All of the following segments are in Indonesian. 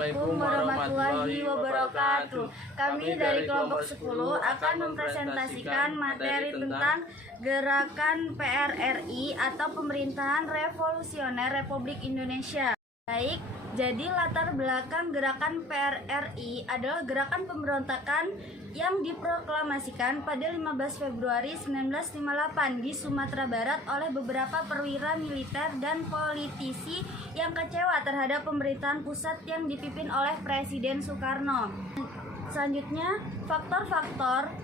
Assalamualaikum warahmatullahi wabarakatuh. Kami dari kelompok 10 akan mempresentasikan materi tentang gerakan PRRI atau Pemerintahan Revolusioner Republik Indonesia. Baik, jadi latar belakang gerakan PRRI adalah gerakan pemberontakan yang diproklamasikan pada 15 Februari 1958 di Sumatera Barat oleh beberapa perwira militer dan politisi yang kecewa terhadap pemerintahan pusat yang dipimpin oleh Presiden Soekarno. Selanjutnya, faktor-faktor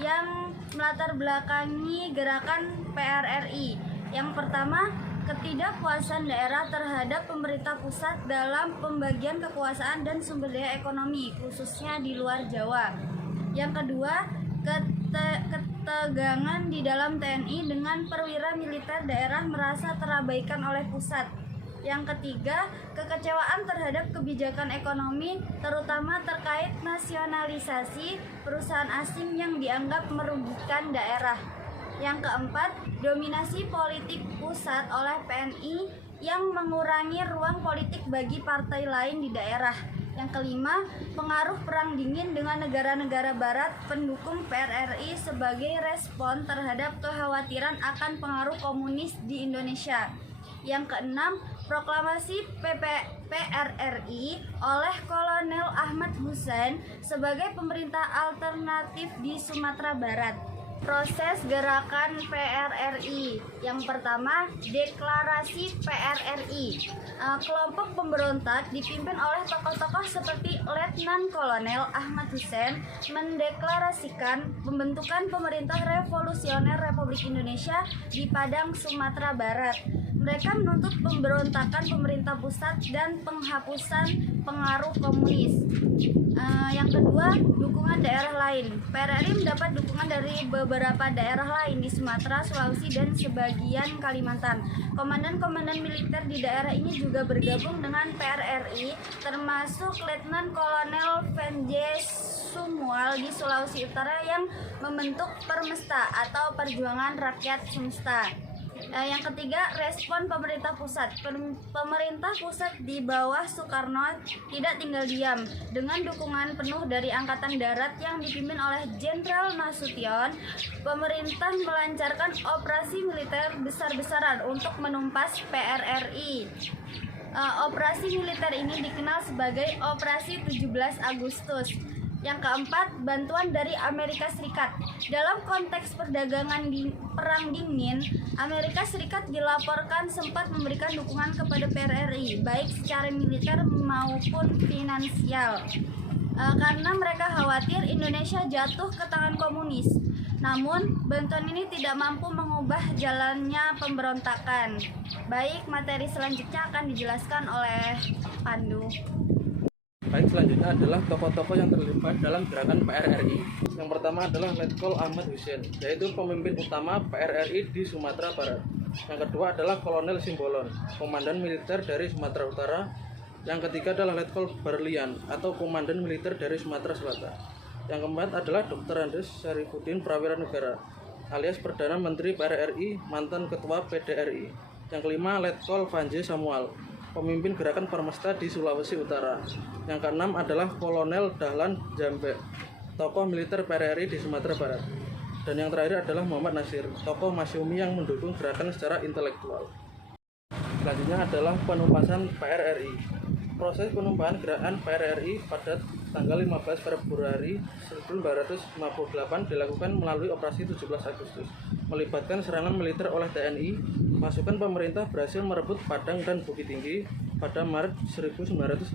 yang melatar belakangi gerakan PRRI. Yang pertama, ketidakpuasan daerah terhadap pemerintah pusat dalam pembagian kekuasaan dan sumber daya ekonomi, khususnya di luar Jawa. Yang kedua, ketegangan di dalam TNI dengan perwira militer daerah merasa terabaikan oleh pusat. Yang ketiga, kekecewaan terhadap kebijakan ekonomi, terutama terkait nasionalisasi perusahaan asing yang dianggap merugikan daerah. Yang keempat, dominasi politik pusat oleh PNI yang mengurangi ruang politik bagi partai lain di daerah. Yang kelima, pengaruh perang dingin dengan negara-negara barat pendukung PRRI sebagai respon terhadap kekhawatiran akan pengaruh komunis di Indonesia. Yang keenam, proklamasi PRRI oleh Kolonel Ahmad Hussein sebagai pemerintah alternatif di Sumatera Barat. Proses gerakan PRRI. Yang pertama, deklarasi PRRI. Kelompok pemberontak dipimpin oleh tokoh-tokoh seperti Letnan Kolonel Ahmad Hussein mendeklarasikan pembentukan Pemerintah Revolusioner Republik Indonesia di Padang, Sumatera Barat. Mereka menuntut pemberontakan pemerintah pusat dan penghapusan pengaruh komunis. Yang kedua, dukungan daerah lain. PRRI mendapat dukungan dari beberapa daerah lain di Sumatera, Sulawesi, dan sebagian Kalimantan. Komandan-komandan militer di daerah ini juga bergabung dengan PRRI, termasuk Letnan Kolonel Venje Sumual di Sulawesi Utara yang membentuk Permesta atau Perjuangan Rakyat Semesta. Yang ketiga, respon pemerintah pusat. Pemerintah pusat di bawah Soekarno tidak tinggal diam. Dengan dukungan penuh dari Angkatan Darat yang dipimpin oleh Jenderal Nasution, pemerintah melancarkan operasi militer besar-besaran untuk menumpas PRRI. Operasi militer ini dikenal sebagai Operasi 17 Agustus. Yang keempat, bantuan dari Amerika Serikat. Dalam konteks perdagangan Perang Dingin, Amerika Serikat dilaporkan sempat memberikan dukungan kepada PRRI, baik secara militer maupun finansial, karena mereka khawatir Indonesia jatuh ke tangan komunis. Namun, bantuan ini tidak mampu mengubah jalannya pemberontakan. Baik, materi selanjutnya akan dijelaskan oleh Pandu. Baik, selanjutnya adalah tokoh-tokoh yang terlibat dalam gerakan PRRI. Yang pertama adalah Letkol Ahmad Hussein, yaitu pemimpin utama PRRI di Sumatera Barat. Yang kedua adalah Kolonel Simbolon, komandan militer dari Sumatera Utara. Yang ketiga adalah Letkol Berlian, atau komandan militer dari Sumatera Selatan. Yang keempat adalah Dr. Andes Syarifuddin Prawira Negara, alias Perdana Menteri PRRI, mantan Ketua PDRI. Yang kelima, Letkol Venje Sumual, pemimpin gerakan Permesta di Sulawesi Utara. Yang keenam adalah Kolonel Dahlan Jambe, tokoh militer PRRI di Sumatera Barat. Dan yang terakhir adalah Muhammad Nasir, tokoh Masyumi yang mendukung gerakan secara intelektual. Selanjutnya adalah penumpasan PRRI. Proses penumpasan gerakan PRRI pada tanggal 15 Februari 1958 dilakukan melalui operasi 17 Agustus, melibatkan serangan militer oleh TNI. Pasukan pemerintah berhasil merebut Padang dan Bukit Tinggi pada Maret 1958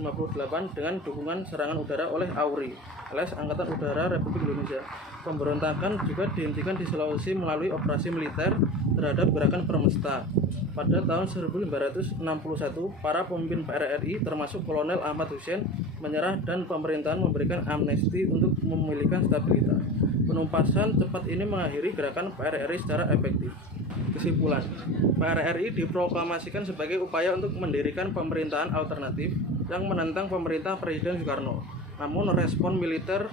dengan dukungan serangan udara oleh AURI, alias Angkatan Udara Republik Indonesia. Pemberontakan juga dihentikan di Sulawesi melalui operasi militer terhadap gerakan Permesta. Pada tahun 1961, para pemimpin PRRI termasuk Kolonel Ahmad Hussein menyerah dan pemerintahan memberikan amnesti untuk memulihkan stabilitas. Penumpasan cepat ini mengakhiri gerakan PRRI secara efektif. Kesimpulan, PRRI diproklamasikan sebagai upaya untuk mendirikan pemerintahan alternatif yang menentang pemerintah Presiden Soekarno. Namun respon militer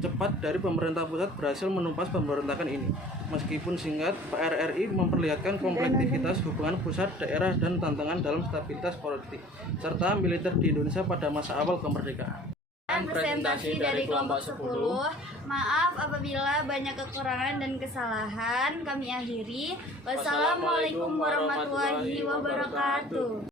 cepat dari pemerintah pusat berhasil menumpas pemberontakan ini. Meskipun singkat, PRRI memperlihatkan kompleksitas hubungan pusat, daerah, dan tantangan dalam stabilitas politik, serta militer di Indonesia pada masa awal kemerdekaan. Presentasi dari kelompok 10. Maaf apabila banyak kekurangan dan kesalahan. Kami akhiri. Wassalamualaikum warahmatullahi wabarakatuh.